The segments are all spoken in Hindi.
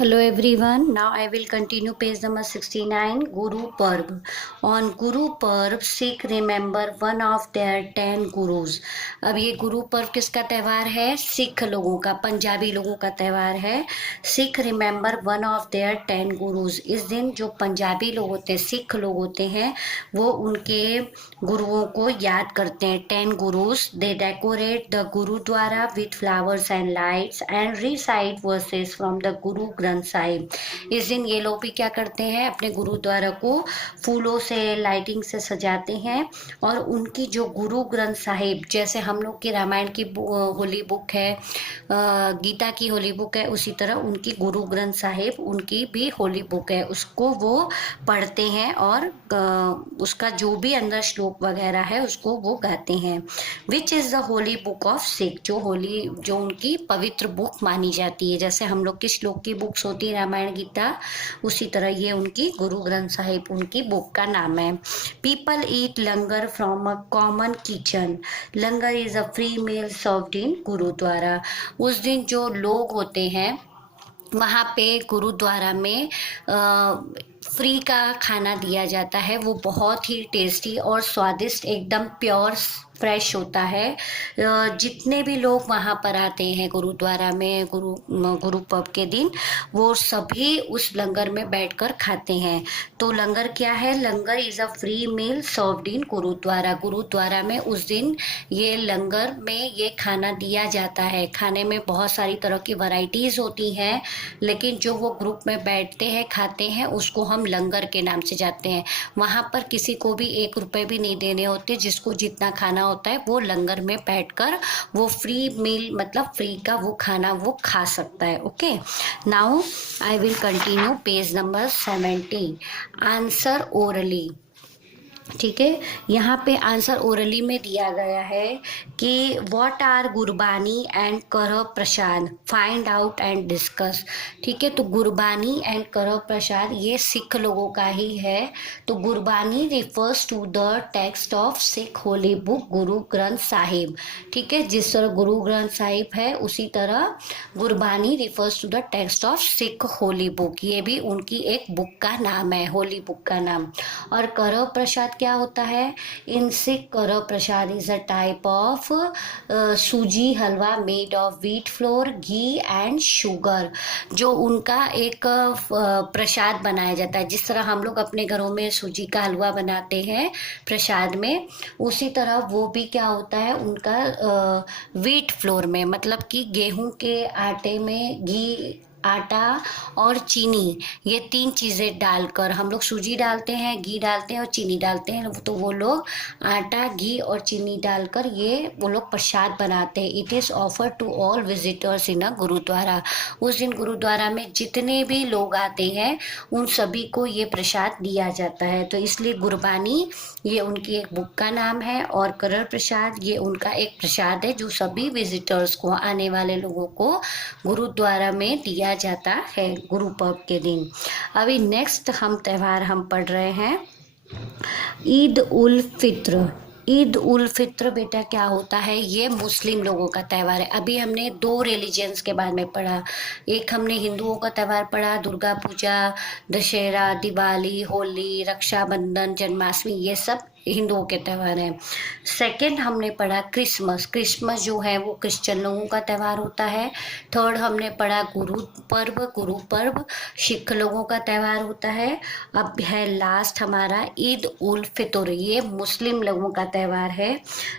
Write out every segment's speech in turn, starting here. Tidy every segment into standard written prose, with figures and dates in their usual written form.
Hello everyone. Now I will continue page number 69 Guru Parv. On Guru Parv, Sikh remember one of their 10 gurus. अब ये गुरु पर्व किसका त्यौहार है? सिख लोगों का, पंजाबी लोगों का त्यौहार है. Sikh remember one of their 10 gurus. इस दिन जो पंजाबी लोग होते हैं, सिख लोग होते हैं, वो उनके गुरुओं को याद करते हैं. 10 Gurus. They decorate the gurdwara with flowers and lights and recite verses from the Guru Granth Sahib. इस दिन ये लोग भी क्या करते हैं, अपने गुरुद्वारा को फूलों से, लाइटिंग से सजाते हैं और उनकी जो गुरु ग्रंथ साहिब, जैसे हम लोग की रामायण की होली बुक है, गीता की होली बुक है, उसी तरह उनकी गुरु ग्रंथ साहिब, उनकी भी होली बुक है, उसको वो पढ़ते हैं और उसका जो भी अंदर श्लोक वगैरह है उसको वो गाते हैं. Which is the Holi book of Sikh. जो उनकी पवित्र बुक मानी जाती है. जैसे हम लोग की श्लोक की बुक्स होती है रामायण गीता, उसी तरह ये उनकी गुरु ग्रंथ साहिब उनकी बुक का नाम है. People eat langar from a common kitchen. Langar is a free meal served in gurdwara. उस दिन जो लोग होते हैं वहाँ पे गुरुद्वारा में फ्री का खाना दिया जाता है. वो बहुत ही टेस्टी और स्वादिष्ट, एकदम प्योर फ्रेश होता है. जितने भी लोग वहाँ पर आते हैं गुरुद्वारा में गुरु पर्व के दिन, वो सभी उस लंगर में बैठकर खाते हैं. तो लंगर क्या है? Langar is a free meal served in gurdwara. Gurdwara में उस दिन ये लंगर में ये खाना दिया जाता है. खाने में बहुत सारी तरह की वैरायटीज़ होती हैं, लेकिन जो वो ग्रुप में बैठते हैं खाते हैं उसको हम लंगर के नाम से जाते हैं. वहाँ पर किसी को भी 1 रुपए भी नहीं देने होते. जिसको जितना खाना होता है वो लंगर में बैठकर वो फ्री मील, मतलब फ्री का वो खाना वो खा सकता है. Okay, now I will continue page number 70. Answer orally. ठीक है, यहाँ पे आंसर ओरली में दिया गया है कि व्हाट आर गुरबानी एंड करह प्रसाद, फाइंड आउट एंड डिस्कस. ठीक है, तो गुरबानी एंड करह प्रसाद ये सिख लोगों का ही है. तो Gurbani refers to the text of Sikh holy book Guru Granth Sahib. ठीक है, जिस तरह गुरु ग्रंथ साहिब है उसी तरह Gurbani refers to the text of Sikh holy book. ये भी उनकी एक बुक का नाम है, होली बुक का नाम. और करह प्रसाद क्या होता है? In Sikh karah prasad is a type of suji halwa made of wheat flour, ghee and sugar. जो उनका एक प्रसाद बनाया जाता है, जिस तरह हम लोग अपने घरों में सूजी का हलवा बनाते हैं प्रसाद में, उसी तरह वो भी क्या होता है उनका व्हीट फ्लोर में, मतलब कि गेहूं के आटे में घी, आटा और चीनी, ये 3 चीज़ें डालकर हम लोग सूजी डालते हैं, घी डालते हैं और चीनी डालते हैं. तो वो लोग आटा, घी और चीनी डालकर ये वो लोग प्रसाद बनाते हैं. It is offer to all visitors in a gurdwara. उस दिन गुरुद्वारा में जितने भी लोग आते हैं उन सभी को ये प्रसाद दिया जाता है. तो इसलिए गुरबानी ये उनकी एक बुक का नाम है और करह प्रसाद ये उनका एक प्रसाद है जो सभी विजिटर्स को, आने वाले लोगों को गुरुद्वारा में दिया जाता है गुरु पर्व के दिन. अभी नेक्स्ट हम त्यौहार हम पढ़ रहे हैं ईद उल फित्र. ईद उल फित्र बेटा क्या होता है? ये मुस्लिम लोगों का त्यौहार है. अभी हमने 2 रिलीजन्स के बारे में पढ़ा. एक हमने हिंदुओं का त्यौहार पढ़ा, दुर्गा पूजा, दशहरा, दिवाली, होली, रक्षाबंधन, जन्माष्टमी, ये सब हिंदुओं के त्यौहार हैं. सेकंड हमने पढ़ा क्रिसमस. क्रिसमस जो है वो क्रिश्चियन लोगों का त्यौहार होता है. थर्ड हमने पढ़ा गुरु पर्व. गुरु पर्व सिख लोगों का त्यौहार होता है. अब है लास्ट हमारा ईद उल फितर. ये मुस्लिम लोगों का त्यौहार है.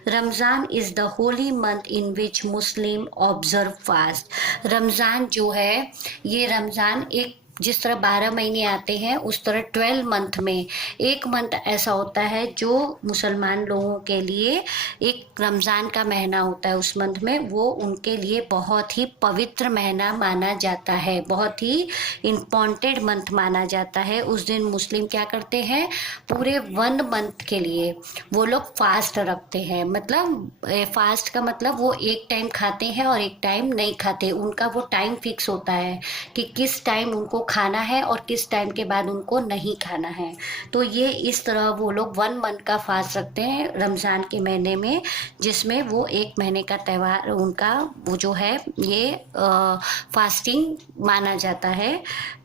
Ramzan is the Holi month in which Muslim observe fast. Ramzan जो है, ये रमज़ान एक, जिस तरह 12 महीने आते हैं उस तरह 12 मंथ में एक मंथ ऐसा होता है जो मुसलमान लोगों के लिए एक रमज़ान का महीना होता है. उस मंथ में वो उनके लिए बहुत ही पवित्र महीना माना जाता है, बहुत ही इम्पॉर्टेंट मंथ माना जाता है. उस दिन मुस्लिम क्या करते हैं, पूरे 1 मंथ के लिए वो लोग फास्ट रखते हैं. मतलब फास्ट का मतलब वो एक टाइम खाते हैं और एक टाइम नहीं खाते. उनका वो टाइम फिक्स होता है कि किस टाइम उनको खाना है और किस टाइम के बाद उनको नहीं खाना है। तो ये इस तरह वो लोग 1 मंथ का फास्ट रखते हैं रमज़ान के महीने में, जिसमें वो 1 महीने का त्यौहार उनका वो जो है ये फास्टिंग माना जाता है।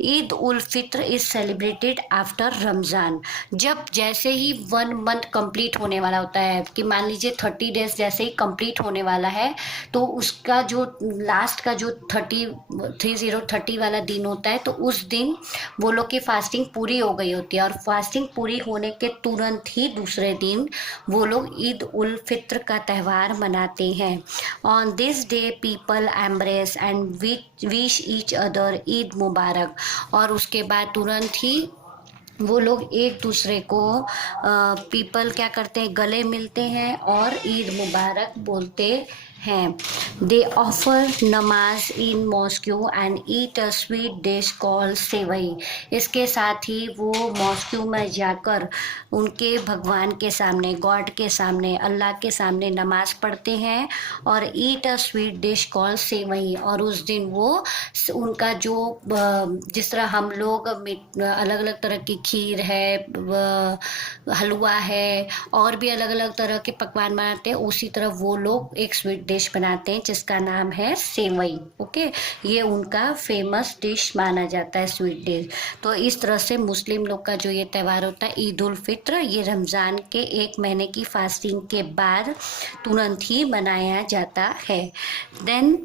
Eid ul Fitr is celebrated after Ramzan. जब जैसे ही 1 मंथ कंप्लीट होने वाला होता है, कि मान लीजिए 30 डेज जैसे ही कंप्लीट होने वाला है, तो उसका जो लास्ट का जो 30 वाला दिन होता है, तो उस दिन वो लोग की फास्टिंग पूरी हो गई होती है, और फास्टिंग पूरी होने के तुरंत ही दूसरे दिन वो लोग ईद उल फित्र का त्यौहार मनाते हैं। On this day people embrace and wish each other Eid Mubarak. और उसके बाद तुरंत ही वो लोग एक दूसरे को पीपल क्या करते हैं, गले मिलते हैं और ईद मुबारक बोलते हैं। They offer namaz in mosque and eat a sweet dish called sewai. इसके साथ ही वो मॉस्क्यू में जाकर उनके भगवान के सामने, गॉड के सामने, अल्लाह के सामने नमाज पढ़ते हैं और ईट अ स्वीट डिश कॉल्ड सेवई। और उस दिन वो उनका जो जिस तरह हम लोग अलग अलग तरह की खीर है, हलवा है, और भी अलग अलग तरह के पकवान बनाते हैं, उसी तरह वो लोग एक स्वीट डिश बनाते हैं जिसका नाम है सेवई। ओके, ये उनका फेमस डिश माना जाता है, स्वीट डिश। तो इस तरह से मुस्लिम लोग का जो ये त्यौहार होता है ईद उल फित्र, ये रमज़ान के 1 महीने की फास्टिंग के बाद तुरंत ही मनाया जाता है। देन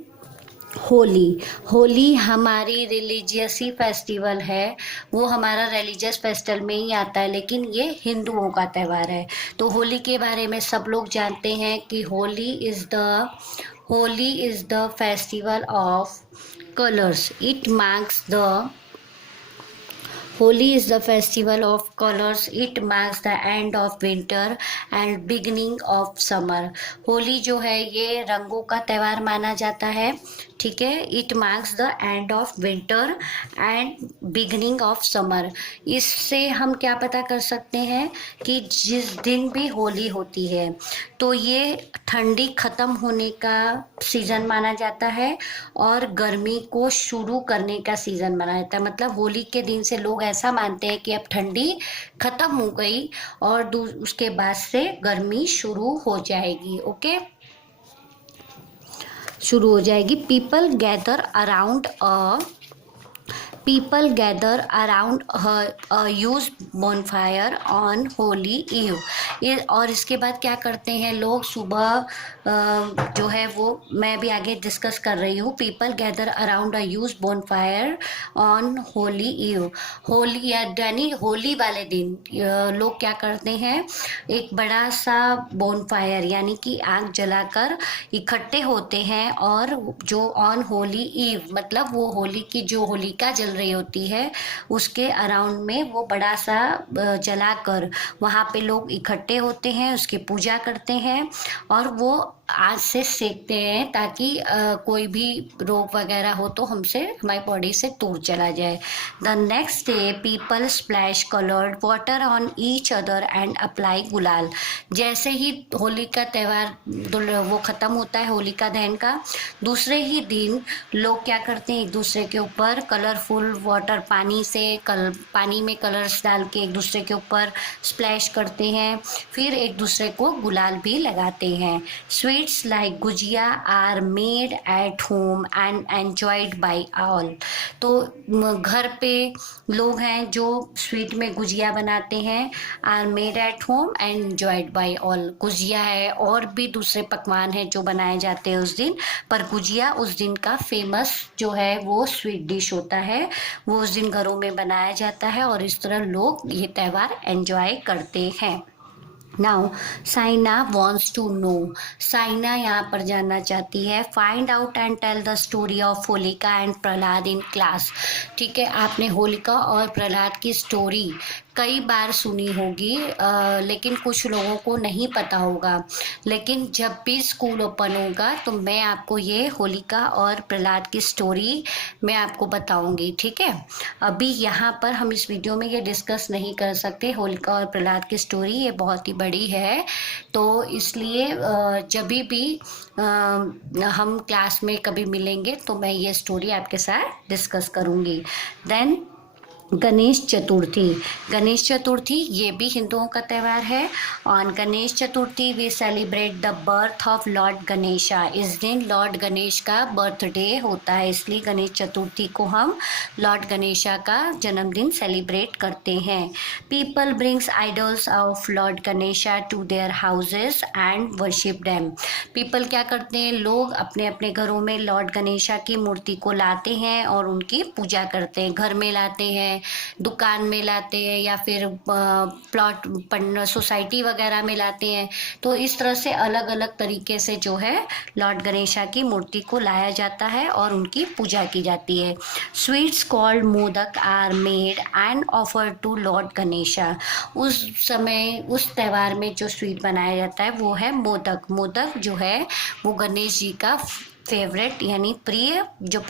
होली हमारी रिलीजियस ही फेस्टिवल है, वो हमारा रिलीजियस फेस्टिवल में ही आता है, लेकिन ये हिंदुओं का त्यौहार है। तो होली के बारे में सब लोग जानते हैं कि Holi is the festival of colours. It marks the Holi is the festival of colors. It marks the end of winter and beginning of summer. Holi जो है ये रंगों का त्यौहार माना जाता है, ठीक है। It marks the end of winter and beginning of summer. इससे हम क्या पता कर सकते हैं कि जिस दिन भी होली होती है तो ये ठंडी ख़त्म होने का सीज़न माना जाता है और गर्मी को शुरू करने का सीज़न माना जाता है। मतलब होली के दिन से लोग ऐसा मानते हैं कि अब ठंडी ख़त्म हो गई और उसके बाद से गर्मी शुरू हो जाएगी। ओके, शुरू हो जाएगी। People gather around a huge bonfire on Holy Eve। और इसके बाद क्या करते हैं लोग, सुबह जो है वो मैं भी आगे डिस्कस कर रही हूँ। People gather around a huge bonfire on Holi eve. Holi यानी होली वाले दिन लोग क्या करते हैं, एक बड़ा सा bonfire यानी कि आग जलाकर इकट्ठे होते हैं, और जो ऑन होली ईव मतलब वो होली की जो होलिका जल रही होती है उसके अराउंड में वो बड़ा सा जलाकर वहाँ पे लोग इकट्ठे होते हैं, उसकी पूजा करते हैं और वो आग से सेकते हैं ताकि कोई भी रोग वगैरह हो तो हमारी बॉडी से दूर चला जाए। The next day people splash coloured water on each other and apply गुलाल। जैसे ही होली का त्यौहार वो ख़त्म होता है, होलिका दहन का, दूसरे ही दिन लोग क्या करते हैं, एक दूसरे के ऊपर कलरफुल वाटर पानी में कलर्स डाल के एक दूसरे के ऊपर स्प्लैश करते हैं, फिर एक दूसरे को गुलाल भी लगाते हैं। Sweets like gujiya are made at home and enjoyed by all. तो घर पे लोग हैं जो स्वीट में गुजिया बनाते हैं, are made at home and enjoyed by all. Gujiya है और भी दूसरे पकवान हैं जो बनाए जाते हैं उस दिन, पर गुजिया उस दिन का फेमस जो है वो स्वीट डिश होता है, वो उस दिन घरों में बनाया जाता है और इस तरह लोग ये त्यौहार एंजॉय करते हैं। Now Saina wants to know. Saina यहाँ पर जानना चाहती है, find out and tell the story of Holika and Prahlad in class. ठीक है, आपने होलिका और प्रहलाद की स्टोरी कई बार सुनी होगी, लेकिन कुछ लोगों को नहीं पता होगा। लेकिन जब भी स्कूल ओपन होगा तो मैं आपको ये होलिका और प्रहलाद की स्टोरी मैं आपको बताऊंगी, ठीक है। अभी यहाँ पर हम इस वीडियो में ये डिस्कस नहीं कर सकते, होलिका और प्रहलाद की स्टोरी ये बहुत ही बड़ी है, तो इसलिए जब भी हम क्लास में कभी मिलेंगे तो मैं ये स्टोरी आपके साथ डिस्कस करूँगी। देन गणेश चतुर्थी। गणेश चतुर्थी ये भी हिंदुओं का त्यौहार है। On Ganesh Chaturthi we celebrate the birth of lord Ganesha. इस दिन लॉर्ड गणेश का बर्थडे होता है, इसलिए गणेश चतुर्थी को हम लॉर्ड गणेशा का जन्मदिन सेलिब्रेट करते हैं। People brings idols of lord Ganesha to their houses and worship them. People क्या करते हैं, लोग अपने अपने घरों में लॉर्ड गणेशा की मूर्ति को लाते हैं और उनकी पूजा करते हैं। घर में लाते हैं, दुकान में लाते हैं, या फिर प्लॉट सोसाइटी वगैरह में लाते हैं। तो इस तरह से अलग अलग तरीके से जो है लॉर्ड गणेशा की मूर्ति को लाया जाता है और उनकी पूजा की जाती है। Sweets called modak are made and offer to lord Ganesha. उस समय उस त्यौहार में जो स्वीट बनाया जाता है वो है मोदक। मोदक जो है वो गणेश जी का फेवरेट यानी प्रिय जो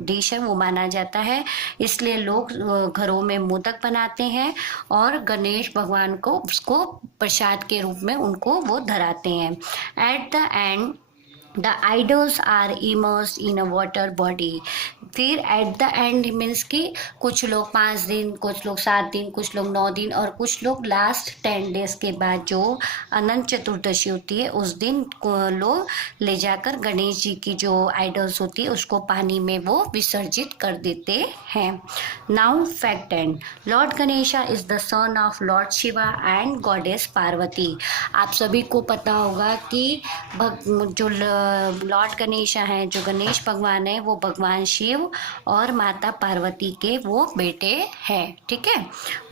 डिश है वो माना जाता है, इसलिए लोग घरों में मोदक बनाते हैं और गणेश भगवान को उसको प्रसाद के रूप में उनको वो धराते हैं। At the end the idols are immersed in a water body. फिर एट द एंड मीन्स कि कुछ लोग 5 दिन, कुछ लोग 7 दिन, कुछ लोग 9 दिन और कुछ लोग लास्ट 10 डेज के बाद जो अनंत चतुर्दशी होती है उस दिन लोग ले जाकर गणेश जी की जो आइडल्स होती है उसको पानी में वो विसर्जित कर देते हैं। Now fact and Lord Ganesha is the son of Lord Shiva and goddess Parvati. आप सभी को पता होगा कि जो लॉर्ड गणेशा हैं, जो गणेश भगवान है, वो भगवान शिव और माता पार्वती के वो बेटे हैं। ठीक है,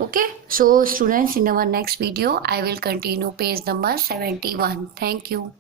okay. So students, in our next video I will continue page number 71। Thank you.